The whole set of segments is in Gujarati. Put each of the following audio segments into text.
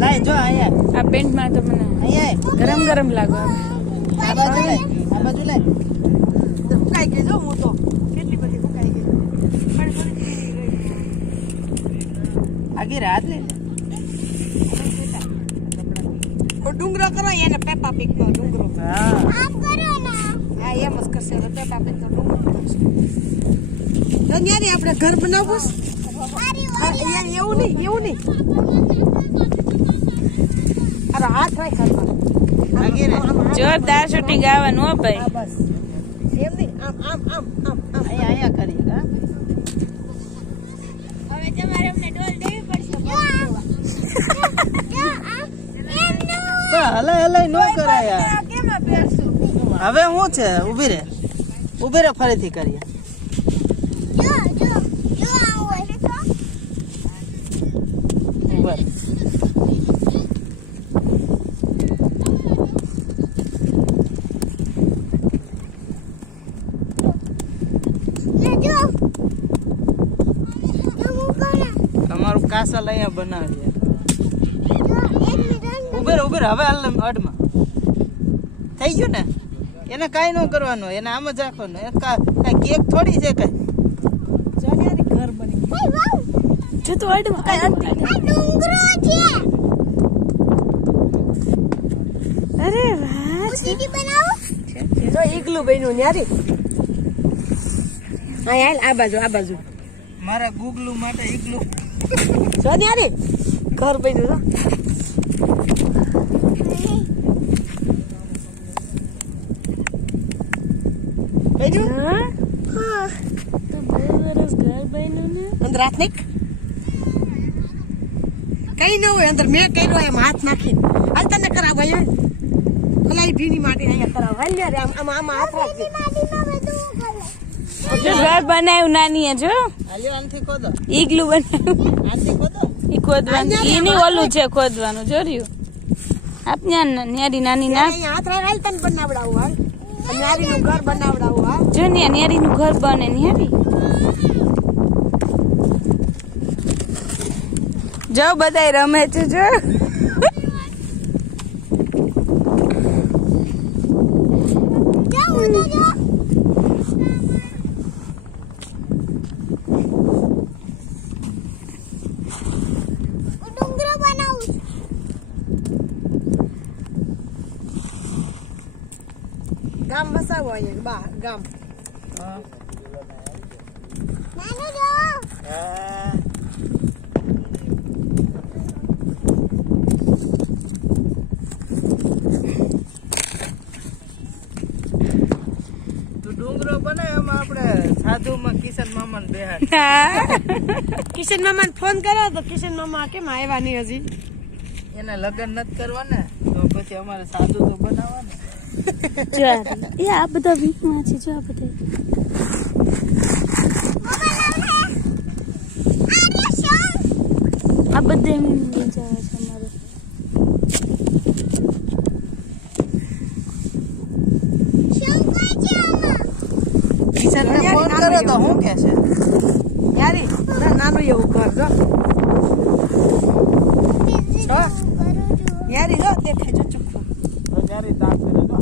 લાય જો અહીંયા આ પેન્ટમાં તો મને અહીંયા ગરમ ગરમ લાગે. આ બાજુ લાય આ બાજુ લાય ફૂકાઈ ગઈ જો હું તો કેટલી બધી ફૂકાઈ ગઈ આગે રાત લે ડુંગરો કરો એને પેપા પીક નો ડુંગરો હા આમ કરો ના હા એમ જ કરશે પેપા પીક નો ડુંગરો તો ન્યારી આપણે ઘર બનાવવું એવું નહીં અરે હાથ રાખ જોરદાર શૂટિંગ આવવાનું હો ભાઈ. બસ એમ નહીં આમ અહીંયા કરી હા હવે તમારે અમને ડોલ દેવી પડશે. હલાય નો કરાય કેમ પહેરશું? હવે હું છે ઊભી રે ફરીથી કરીએ બસ તમારું કાસલ અહીંયા બનાવીએ ઉભે રે હવે અડમાં થઈ ગયું ને એને કાંઈ ન કરવાનું એને આમ જ રાખવાનું કાંઈ કેક થોડી છે કાંઈ ઘર બની જો તું અડવા અરે વાહ જો ઈગલું બન્યું ન્યારી આ બાજુ મારા ગુગલું માટે ઈગલું જો ન્યારી ઘર બન્યું જો હા તો બહુ સરસ ઘર બન્યું ને. અંદર હાથ નાખ કઈ ન હોય અંદર મેં કર્યો એમ હાથ નાખીને હાલ તને કરાવાય ખલાઈ ભીની માટે અહીંયા કરાવાય લે આમાં હાથ રાખજે જો ઘર બનાવ્યું નાની જો હાલ્યો આનથી ખોદો ઈગલું બનાવ્યું. આનથી ખોદો ઈ ખોદવાનું એની ઓલું છે ખોદવાનું જોર્યું આપને ન્યારી નાની ના અહીંયા હાથ રાખ હાલ તને બનાવડાવું હાલ ન્યારીનું ઘર બનાવડાવું હાલ જો ને ન્યારીનું ઘર બને ન્યારી જો બધાય રમે છે જો ગામ વસાવો અહીંયા બા ગામ ડુંગરો બને એમાં આપણે સાધુમાં કિશન મામાને બેહાડ કિશન મામાને ફોન કર્યો તો કિશન મામા કેમ આવ્યા નહીં હજી એને લગ્ન નથી કરવા ને તો પછી અમારે સાધુ તો બનાવવા ને જો એ આ બધા વીકમાં છે જો આ બધા આ બધે એમ જાય છે અમારે કિશનને ફોન કર્યો તો હું કે છે યારી નાનું એવું ઘર જો યારી જો દેખાય જો ચોખ્ખું યારી તાક કરે જો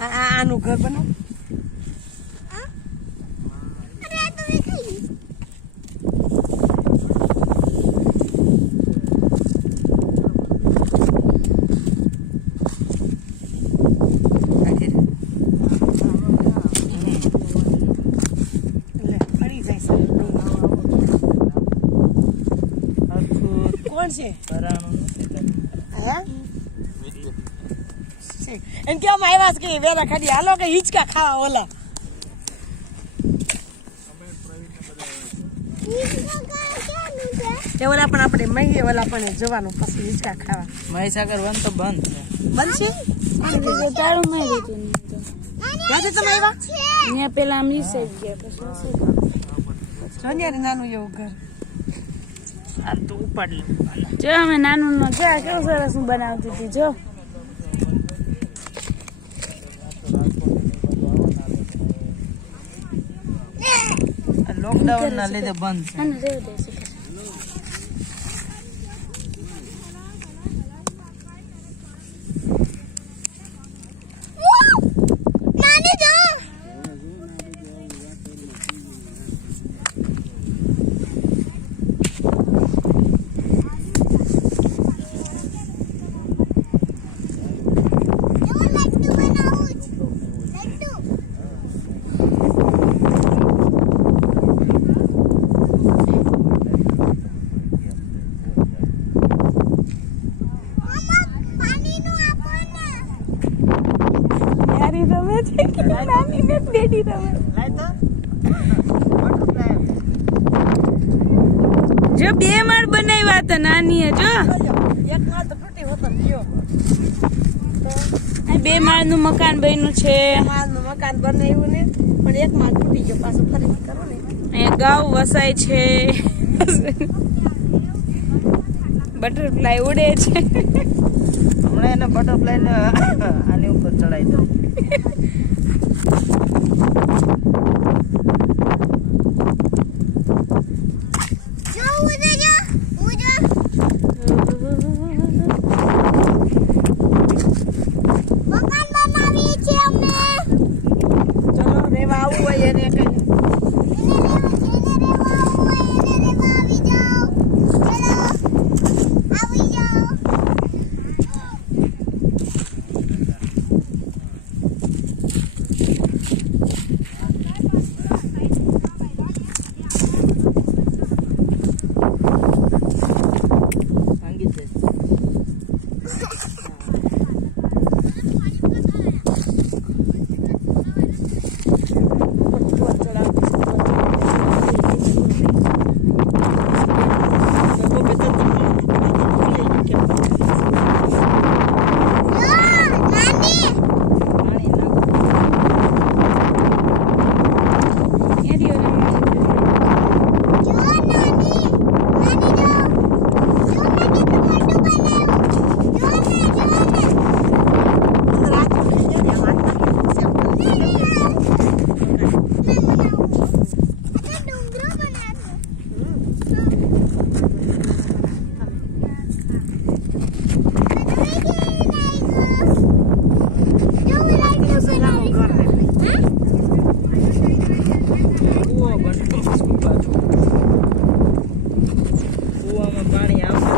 આનું ઘર બનાવ કોણ છે એમ કેમ આવ્યા છે કે વેરા ખાડી હાલો કે હિંચકા ખાવા ઓલા એ ઓલા પણ આપણે મહી ઓલા પણ જવાનું પછી હિંચકા ખાવા મહીસાગર વન તો બંધ છે બંધ છે તાળું મારી દીધું ક્યાંથી તમે આવ્યા ત્યાં પેલા આમ ઈ સાઈડ ગયા પછી સોનિયા નાનું એવું ઘર આ તો ઉપાડ લે જો અમે નાનું નો જો કેવું સરસ હું બનાવતી હતી જો લોકડાઉન ના લીધે બંધ છે. આને રહેવા દે છે. નાની જો લડ્ડુ બનાવું લડ્ડુ પાણીનું આપો ને ન્યારી રમે છે કે નાની ને બેડી રમે. લાય તો બટરફ્લાય જો બે માળ બનાવ્યા હતા નાની જો એક માળ તો તૂટી હોતો ગયો. આ બે માળનું મકાન બન્યું છે. માળનું મકાન બનાવ્યું ને પણ એક માળ તૂટી ગયો, પાછું ફરીથી કરો ને. અહીંયા ગાવ વસાય છે. બટરફ્લાય ઉડે છે. હમણાં એને બટરફ્લાય ને આની ઉપર ચડાવી દઉં. જો ઉડે જો ઉડે મકાન બનાવીએ છીએ અમે ચલો રેવા આવવું હોય એને કઈ એને રેવા આવી જાઓ ચલો આવી જાઓ ભાંગી જાય. કૂવામાં પાણી આવશે.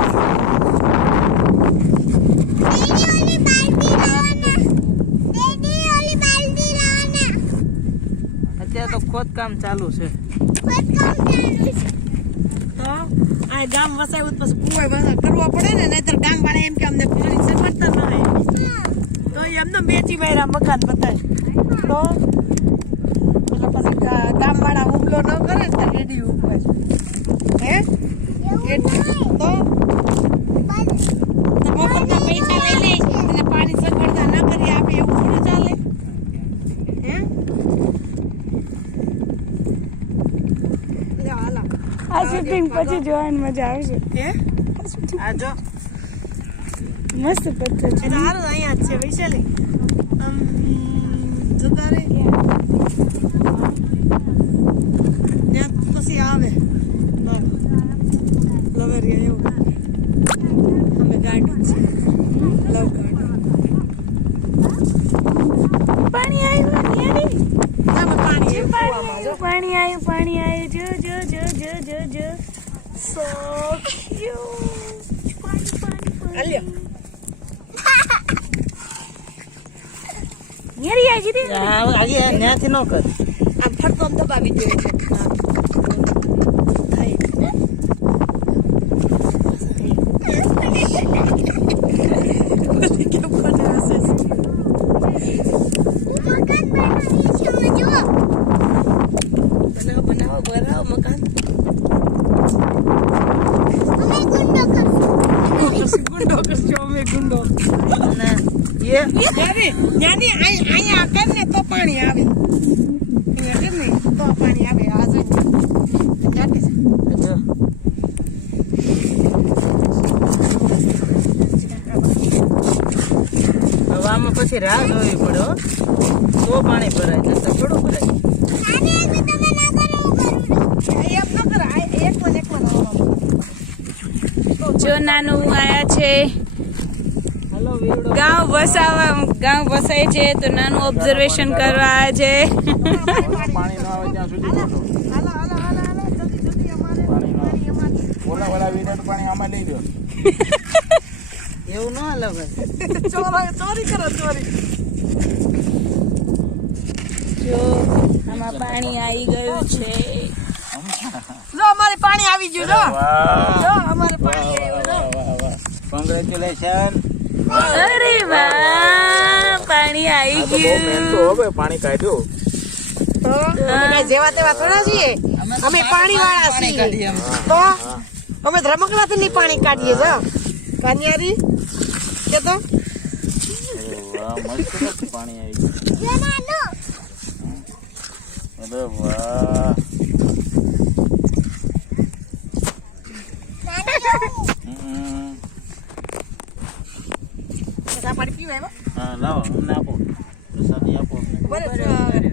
અત્યારે તો ખોદકામ ચાલુ છે. તો આ ગામ વસાવ્યું તો પછી કુવાય વસા કરવો પડે ને, નહીતર ગામ વાળા એમ કે અમને પાણી સમજતા ન હોય તો એમને બેચી માર્યા મકાન બતાય તો એટલે પછી ગામ વાળા હુમલો ન કરે ને તો રેડી ઉપર હે તો બપોરના પૈસા લઈ લે અને પાણી સગવડતા ન કરી આપે એવું થોડું ચાલે હે હાલા આ શૂટિંગ પછી જોવાની મજા આવશે. હે આ જો મસ્ત પથ્થર છે. એટલે હારું અહીંયા જ છે વૈશાલી આમ જતા રે ત્યાં પછી આવે લવરિયા એવું અમે ગાર્ડન છે લવ ગાર્ડન પાણી આવ્યું ન્યારી. આમાં પાણી એવું કૂવામાં જો પાણી આવ્યું પાણી આવ્યું જો જો જો જો જો જો સો ક્યુટ. પાણી પાણી હાલ્યો ન્યારી આવી ગઈ. આગે ત્યાંથી ન કર. આમ ફરતો આમ દબાવી દે એટલે થાય કેમ કરે હશે બનાવો બનાવો મકાન ગુંડો કરશો અમે ગુંડો અને અહીંયા કર ને તો પાણી આવે અહીંયા કર ને તો પાણી આવે આ જો જાતે છે જો હવે આમાં પછી રાહ જોવી પડે હો. તો પાણી ભરાય, તો થોડું ભરાય. જો નાનું આયા છે હાલો વીવડો ગાંવ વસાય છે તો નાનું ઓબ્ઝર્વેશન કરવા આવ્યા છે પાણી ન આવે ત્યાં સુધી ખોટો. જલ્દી જલ્દી અમારે પાણી ન આવે. ઓલા વીણેલું પાણી આમાં લઈ લો. એવું ન હાલે ભાઈ ચોરી કરો ચોરી. જો આમાં પાણી આવી ગયું છે જો અમારે પાણી આવી ગયું જો. વાહ જો અમારે પાણી આવ્યું જો. વાહ વાહ કોંગ્રેચ્યુલેશન. અરે વાહ પાણી આવી બહુ ગયું મહેનત હવે પાણી કાઢ્યું. તો અમે કાંઈ જેવા તેવા થોડા છીએ. અમે પાણી વાળા પાણી છીએ. કાઢીએ અમે. તો અમે રમકડાથી નહીં પાણી કાઢીએ જો. કાન્યારી કે તો અરે વાહ મસ્ત મસ્ત પાણી આવી ગયું. જો નાનો અરે વાહ હમ. આ પાણી પીવાય હો. હા લાવો અમને આપો પ્રસાદી આપો અમને. બરાબર.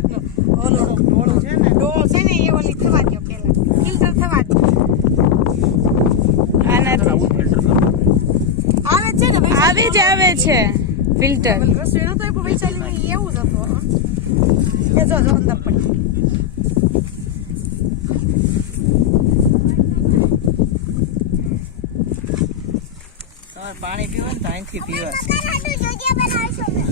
ઓલો છે ને ડોળ છે ને એ ઓલી થવા દો પેલા ફિલ્ટર થવા દો. આનાથી આવું ફિલ્ટર કરવું. આવે છે ને ભાઈ આવે છે ફિલ્ટર રસોઈ નતો આપ્યો વૈશાલી એવું જ હતું એ જો જો અંદર પડી તમારે પાણી પીવું ને તો અહીંથી પીવા મકાન હાટુ જગ્યા બનાવશો મેં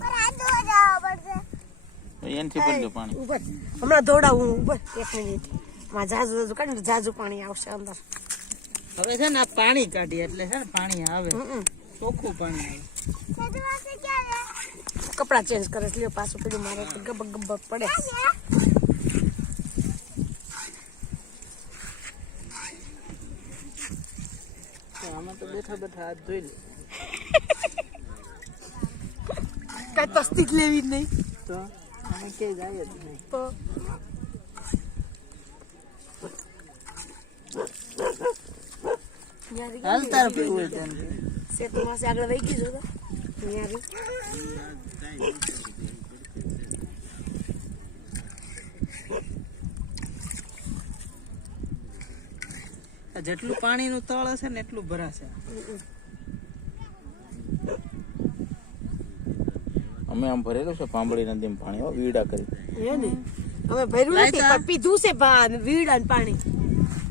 પર આ દો જાવ પડશે તો એનથી ભરજો પાણી. ઉપર હમણાં દોડાવું ઉપર 1 મિનિટ માં જાજુ કાઢી જાજુ પાણી આવશે અંદર. હવે છે ને આ પાણી કાઢીએ એટલે છે ને પાણી આવે હમ. ચોખ્ખું પાણી આવે સદવાસે ક્યાં કપડા ચેન્જ કરે લ્યો પાછું પેલું મારે તો ગબ ગબ પડે. તો આમાં તો બેઠા બેઠા હાથ ધોઈ લે કઈ તસ્તી જ લેવી જ નહીં તો આને કે જાય જ નહીં તો હાલ તાર પીવું હોય તેમ પી. સેતુ માસે આગળ વહી ગઈ જો તો ન્યારી આ જેટલું પાણીનું તળ હશે ને એટલું ભરાશે અમે આમ ભરેલું છે પાંબડી નદીમાં પાણી હો વીડા કરી. હે ને અમે ભર્યું નથી લાયકા. પણ પીધું છે વીડા ને પાણી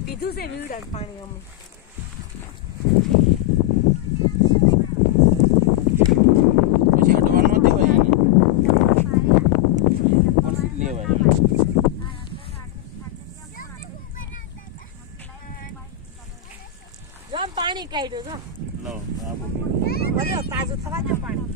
પીધું છે વીડા ને પાણી અમે પછી અડવા ન દેવાય એને. પરથી જ લેવાય એમ. જો આમ પાણી કાઢ્યું જો લો આપો. ભર્યો તાજું થવા દે પાણી